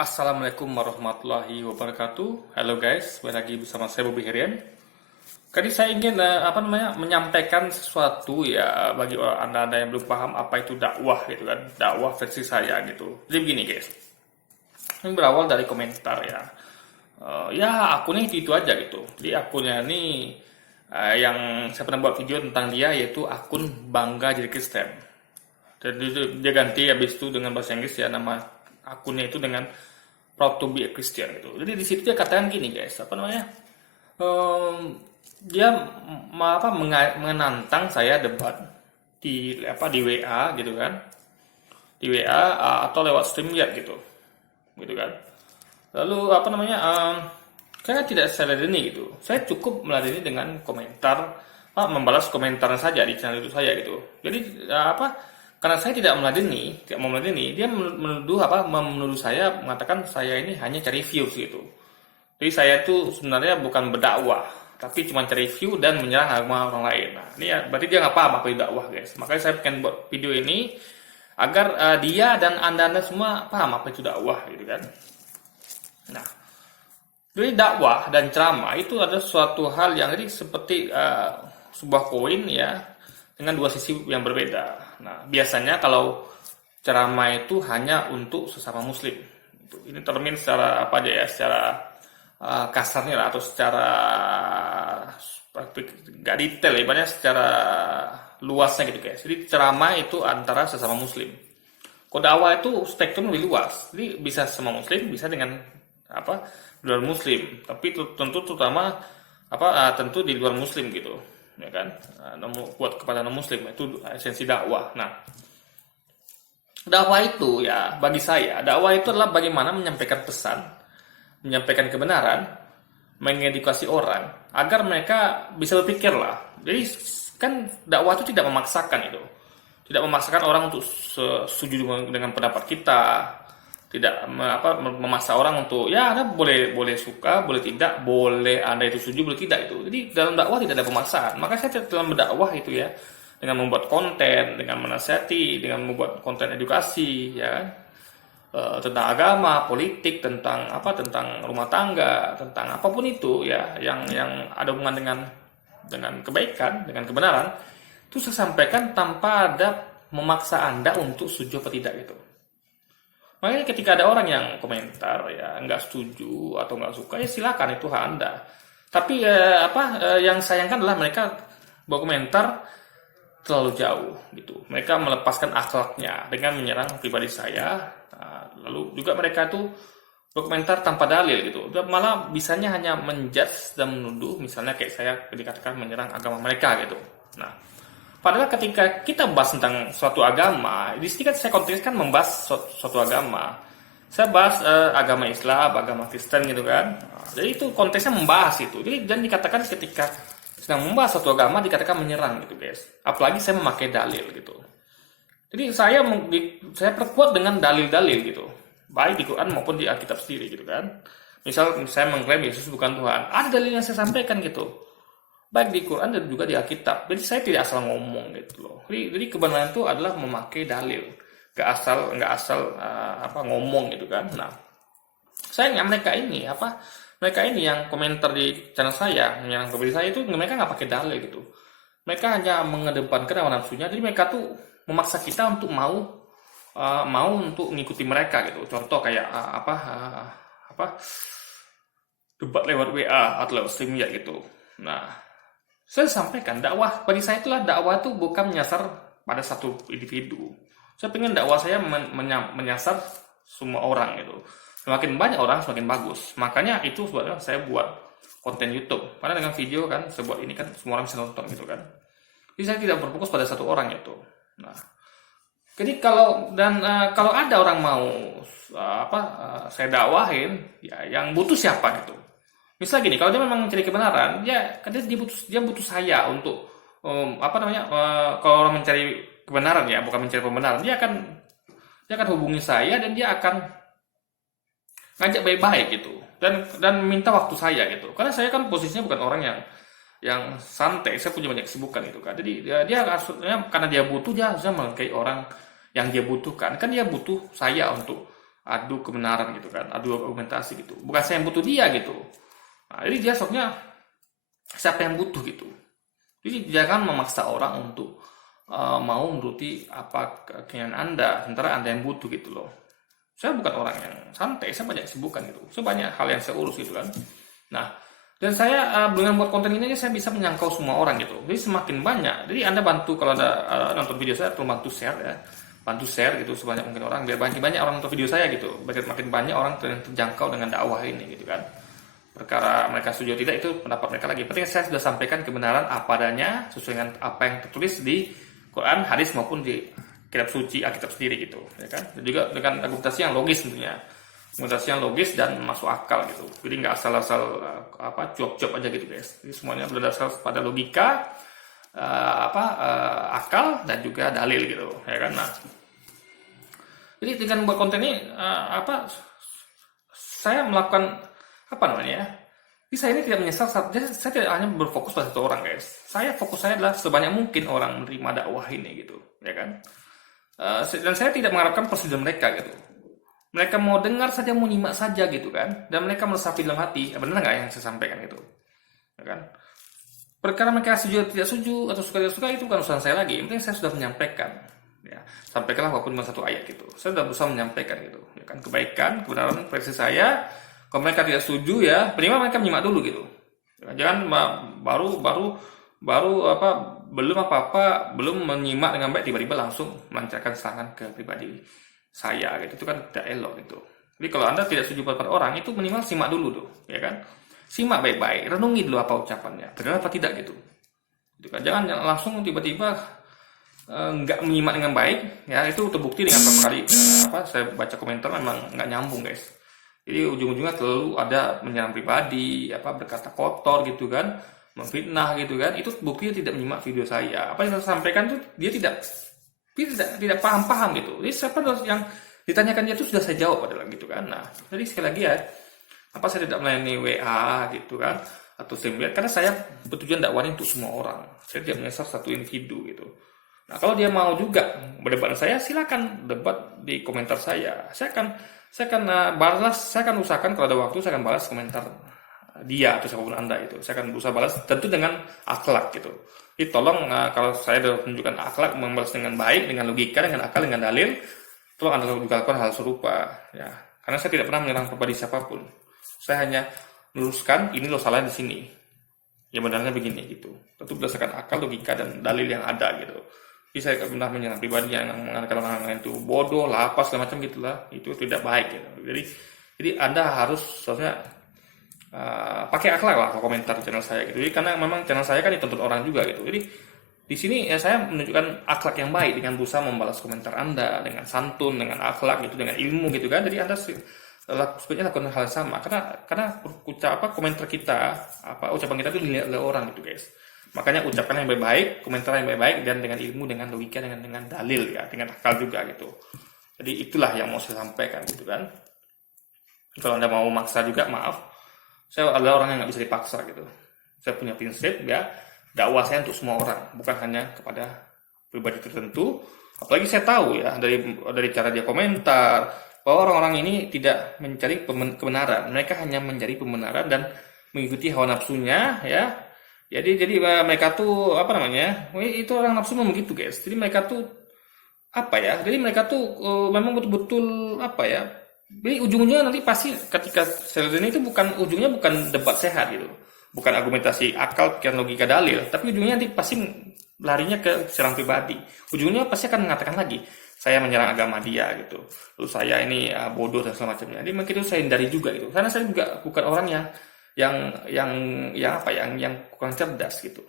Assalamualaikum warahmatullahi wabarakatuh. Halo guys, kembali lagi bersama saya Bobby Herian. Kali saya ingin menyampaikan sesuatu ya bagi anda yang belum paham apa itu dakwah gitu kan, dakwah versi saya gitu. Jadi begini guys, ini berawal dari komentar ya. Ya akunnya itu aja gitu. Jadi akunnya ini yang saya pernah buat video tentang dia yaitu akun bangga jadi Kristen. Jadi dia ganti habis itu dengan bahasa Inggris ya nama akunnya itu dengan proud to be a Christian gitu. Jadi di situ dia katakan gini guys, dia menantang saya debat di WA gitu kan, di WA atau lewat stream ya gitu kan. Lalu saya tidak saya ladeni gitu. Saya cukup meladeni dengan komentar, membalas komentar saja di channel itu saya gitu. Jadi karena saya tidak mau meladeni, dia menuduh saya mengatakan saya ini hanya cari views gitu. Jadi saya itu sebenarnya bukan berdakwah, tapi cuma cari view dan menyerang agama orang lain. Nah, ini ya berarti dia nggak paham apa itu dakwah guys. Makanya saya pengen buat video ini agar dia dan anda semua paham apa itu dakwah gitu kan. Nah, jadi dakwah dan ceramah itu adalah suatu hal yang ini seperti sebuah koin ya dengan dua sisi yang berbeda. Nah, biasanya kalau ceramah itu hanya untuk sesama muslim. Ini termin secara apa aja ya, secara kasarnya lah atau secara nggak detail ya, banyak secara luasnya gitu guys. Jadi ceramah itu antara sesama muslim. Kode awal itu spektrum lebih luas. Jadi bisa sama muslim, bisa dengan di luar muslim. Tapi tentu tentu di luar muslim gitu. Ya kan, buat kepada non muslim itu esensi dakwah. Nah, dakwah itu ya bagi saya dakwah itu adalah bagaimana menyampaikan pesan, menyampaikan kebenaran, mengedukasi orang agar mereka bisa berpikir lah. Jadi kan dakwah itu tidak memaksakan itu, tidak memaksakan orang untuk setuju dengan pendapat kita, tidak memaksa orang untuk ya anda boleh suka, boleh tidak, boleh anda itu setuju, boleh tidak itu. Jadi dalam dakwah tidak ada pemaksaan. Maka saya dalam berdakwah itu ya dengan membuat konten, dengan menasihati, dengan membuat konten edukasi ya tentang agama, politik, tentang rumah tangga, tentang apapun itu ya yang ada hubungan dengan kebaikan, dengan kebenaran itu saya sampaikan tanpa ada memaksa anda untuk setuju atau tidak gitu. Makanya ketika ada orang yang komentar ya nggak setuju atau nggak suka ya silakan, itu hak anda. Tapi yang sayangkan adalah mereka berkomentar terlalu jauh gitu. Mereka melepaskan akhlaknya dengan menyerang pribadi saya. Nah, lalu juga mereka tuh berkomentar tanpa dalil gitu. Dan malah bisanya hanya menjudge dan menuduh, misalnya kayak saya dikatakan menyerang agama mereka gitu. Nah, padahal ketika kita bahas tentang suatu agama, di sini kan saya kontekskan membahas suatu agama. Saya bahas agama Islam, agama Kristen gitu kan. Jadi itu konteksnya membahas itu. Jadi dan dikatakan ketika sedang membahas suatu agama dikatakan menyerang gitu guys. Apalagi saya memakai dalil gitu. Jadi saya perkuat dengan dalil-dalil gitu. Baik di Quran maupun di Alkitab sendiri gitu kan. Misal saya mengklaim Yesus bukan Tuhan. Ada dalil yang saya sampaikan gitu. Baik di Quran dan juga di Alkitab. Jadi saya tidak asal ngomong gitu loh. Jadi kebenaran itu adalah memakai dalil, nggak asal ngomong gitu kan. Nah, sayangnya mereka ini yang komentar di channel saya, yang pribadi saya itu mereka nggak pakai dalil gitu. Mereka hanya mengedepankan hawa nafsunya. Jadi mereka tuh memaksa kita untuk mau untuk mengikuti mereka gitu. Contoh kayak debat lewat WA atau lewat stream ya gitu. Nah, saya sampaikan dakwah bagi saya itulah dakwah itu bukan menyasar pada satu individu. Saya pengen dakwah saya menyasar semua orang gitu. Semakin banyak orang semakin bagus. Makanya itu sebabnya saya buat konten YouTube. Karena dengan video kan saya buat ini kan semua orang bisa nonton gitu kan. Jadi saya tidak berfokus pada satu orang itu. Nah, jadi kalau ada orang mau saya dakwahin, ya yang butuh siapa gitu. Misal gini, kalau dia memang mencari kebenaran, dia butuh saya untuk kalau orang mencari kebenaran ya, bukan mencari pembenaran, dia akan hubungi saya dan dia akan ngajak baik-baik gitu dan minta waktu saya gitu. Karena saya kan posisinya bukan orang yang santai, saya punya banyak kesibukan gitu kan. Jadi dia maksudnya karena dia butuh, dia harusnya menghargai orang yang dia butuhkan. Kan dia butuh saya untuk adu kebenaran gitu kan, adu argumentasi gitu. Bukan saya yang butuh dia gitu. Nah, jadi dia soknya siapa yang butuh gitu. Jadi jangan memaksa orang untuk mau menuruti apa keinginan Anda, sementara Anda yang butuh gitu loh. Saya bukan orang yang santai, saya banyak kesibukan gitu. Saya banyak hal yang saya urus gitu kan. Nah, dan saya dengan buat konten ini saya bisa menjangkau semua orang gitu. Jadi semakin banyak. Jadi Anda bantu kalau ada nonton video saya, tolong bantu share ya. Bantu share gitu sebanyak mungkin orang biar banyak orang nonton video saya gitu. Biar makin banyak orang yang terjangkau dengan dakwah ini gitu kan. Perkara mereka setuju tidak itu pendapat mereka lagi. Penting saya sudah sampaikan kebenaran apa adanya sesuai dengan apa yang tertulis di Quran, hadis maupun di kitab suci Alkitab sendiri gitu, ya kan? Dan juga dengan argumentasi yang logis tentunya, argumentasi yang logis dan masuk akal gitu. Jadi nggak asal-asal cuap-cuap aja gitu guys. Jadi semuanya berdasar pada logika, akal dan juga dalil gitu, ya kan? Nah, jadi dengan buat konten ini saya melakukan jadi saya ini tidak menyesal, saya tidak hanya berfokus pada satu orang guys. Fokus saya adalah sebanyak mungkin orang menerima dakwah ini gitu, ya kan? Dan saya tidak mengharapkan persetujuan mereka gitu. Mereka mau dengar saja, mau nyimak saja gitu kan. Dan mereka meresapi dalam hati, benar nggak yang saya sampaikan gitu, ya kan? Perkara mereka setuju atau tidak setuju atau suka tidak suka itu bukan urusan saya lagi. Yang penting saya sudah menyampaikan, ya. Sampaikanlah walaupun cuma satu ayat gitu. Saya sudah berusaha menyampaikan gitu, ya kan? Kebaikan, kebenaran versi saya. Kalau mereka tidak setuju ya, minimal mereka menyimak dulu gitu. Jangan belum menyimak dengan baik tiba-tiba langsung melancarkan serangan ke pribadi saya gitu. Itu kan tidak elok gitu. Jadi kalau Anda tidak setuju pada orang itu minimal simak dulu tuh, ya kan? Simak baik-baik, renungi dulu apa ucapannya, benar apa tidak gitu. Gitu kan? Jangan langsung tiba-tiba nggak menyimak dengan baik, ya itu terbukti dengan beberapa kali saya baca komentar memang nggak nyambung guys. Jadi ujung-ujungnya selalu ada menyerang pribadi, berkata kotor gitu kan, memfitnah gitu kan. Itu buktinya tidak menyimak video saya. Apa yang saya sampaikan tuh dia tidak paham gitu. Jadi siapa yang ditanyakan dia itu sudah saya jawab adalah gitu kan. Nah, jadi sekali lagi ya, saya tidak melayani WA gitu kan atau seminar karena saya bertujuan dakwah untuk semua orang. Saya tidak menyasar satu individu gitu. Nah, kalau dia mau juga berdebat dengan saya, silakan debat di komentar saya. Saya akan usahakan kalau ada waktu saya akan balas komentar dia atau siapapun Anda itu. Saya akan berusaha balas tentu dengan akhlak gitu. Jadi tolong kalau saya sudah menunjukkan akhlak, membalas dengan baik, dengan logika, dengan akal, dengan dalil, tolong Anda juga lakukan hal serupa ya. Karena saya tidak pernah menyerang pribadi siapapun. Saya hanya meluruskan ini lo salah di sini. Ya benarnya begini gitu. Tentu berdasarkan akal, logika dan dalil yang ada gitu. Jadi saya tidak pernah menyerang pribadi yang mengatakan orang itu bodoh, lapas, segala macam gitulah. Itu tidak baik gitu. Jadi Anda harus seharusnya pakai akhlak lah kalau komentar di channel saya gitu. Jadi karena memang channel saya kan ditonton orang juga gitu. Jadi di sini ya saya menunjukkan akhlak yang baik dengan berusaha membalas komentar Anda dengan santun, dengan akhlak gitu, dengan ilmu gitu kan. Jadi Anda sebenarnya lakukan hal yang sama karena komentar kita, ucapan kita itu dilihat oleh orang gitu guys. Makanya ucapkan yang baik-baik, komentar yang baik-baik dan dengan ilmu, dengan logika, dengan dalil ya, dengan akal juga gitu. Jadi itulah yang mau saya sampaikan gitu kan. Kalau Anda mau maksa juga maaf, saya adalah orang yang nggak bisa dipaksa gitu. Saya punya prinsip ya, dakwah saya untuk semua orang, bukan hanya kepada pribadi tertentu. Apalagi saya tahu ya dari cara dia komentar bahwa orang-orang ini tidak mencari kebenaran, mereka hanya mencari pembenaran dan mengikuti hawa nafsunya ya. Jadi mereka tuh itu orang nafsu memang begitu guys. Jadi mereka tuh memang betul-betul jadi ujung-ujungnya nanti pasti ketika ini itu ujungnya bukan debat sehat gitu. Bukan argumentasi akal, pikiran, logika, dalil, tapi ujungnya nanti pasti larinya ke serang pribadi. Ujungnya pasti akan mengatakan lagi, saya menyerang agama dia gitu. Lalu saya ini bodoh dan segala macamnya. Jadi mungkin itu saya hindari juga gitu. Karena saya juga bukan orang yang kurang cerdas gitu.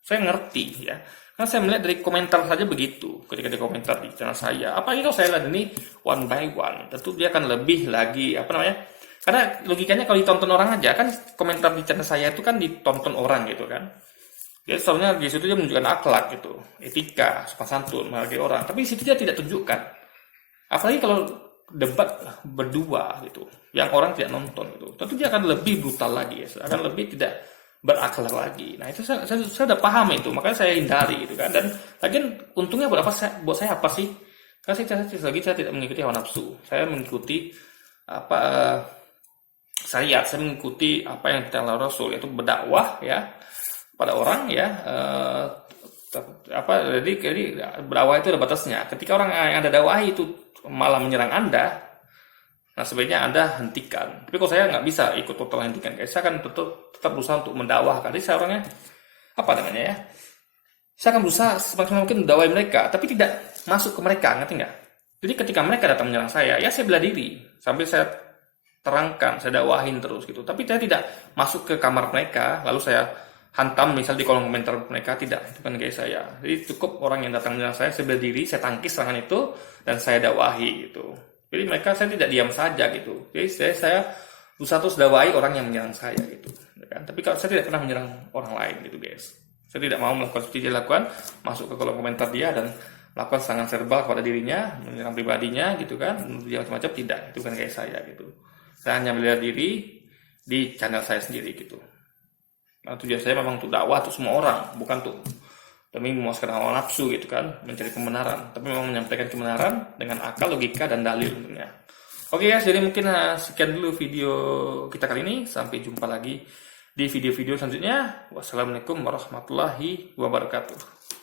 Saya ngerti ya. Karena saya melihat dari komentar saja begitu. Ketika dia komentar di channel saya, apalagi kalau saya lihat ini one by one, tentu dia akan lebih lagi karena logikanya kalau ditonton orang aja kan komentar di channel saya itu kan ditonton orang gitu kan. Jadi soalnya di situ dia menunjukkan akhlak gitu, etika, sopan santun, menghargai orang. Tapi di situ dia tidak tunjukkan. Apalagi kalau debat berdua gitu, yang orang tidak nonton gitu, tentu dia akan lebih brutal lagi, ya. Akan lebih tidak berakhlak lagi. Nah itu saya sudah paham itu, makanya saya hindari gitu kan. Dan lagian untungnya buat saya apa sih? saya tidak mengikuti hawa nafsu. Saya mengikuti apa syariat. Saya mengikuti apa yang diperintahkan Rasul, yaitu berdakwah ya pada orang ya. Jadi berdakwah itu ada batasnya. Ketika orang yang Anda dakwahi itu malah menyerang Anda, nah sebaiknya Anda hentikan. Tapi kalau saya nggak bisa ikut total hentikan, guys. Saya akan tetap berusaha untuk mendakwahkan. Jadi saya orangnya apa namanya ya? Saya akan berusaha semaksimal mungkin mendakwai mereka, tapi tidak masuk ke mereka, ngerti nggak? Jadi ketika mereka datang menyerang saya, ya saya bela diri sambil saya terangkan, saya dakwahin terus gitu. Tapi saya tidak masuk ke kamar mereka, lalu saya hantam misal di kolom komentar mereka, tidak. Itu kan gaya saya. Jadi cukup orang yang datang menyerang saya bela diri, saya tangkis serangan itu dan saya dakwahi gitu. Jadi mereka saya tidak diam saja gitu. Jadi saya berusaha terus dakwahi orang yang menyerang saya gitu. Kan? Tapi kalau saya tidak pernah menyerang orang lain gitu guys. Saya tidak mau melakukan seperti dia lakukan, masuk ke kolom komentar dia dan melakukan serangan verbal kepada dirinya, menyerang pribadinya gitu kan, dia macam-macam, tidak. Itu kan kayak saya gitu. Saya hanya bela diri di channel saya sendiri gitu. Nah, tujuan saya memang untuk dakwah untuk semua orang, bukan untuk demi memuaskan hawa nafsu gitu kan, mencari kebenaran, tapi memang menyampaikan kebenaran dengan akal, logika dan dalil tentunya. Oke guys, jadi mungkin sekian dulu video kita kali ini. Sampai jumpa lagi di video-video selanjutnya. Wassalamualaikum warahmatullahi wabarakatuh.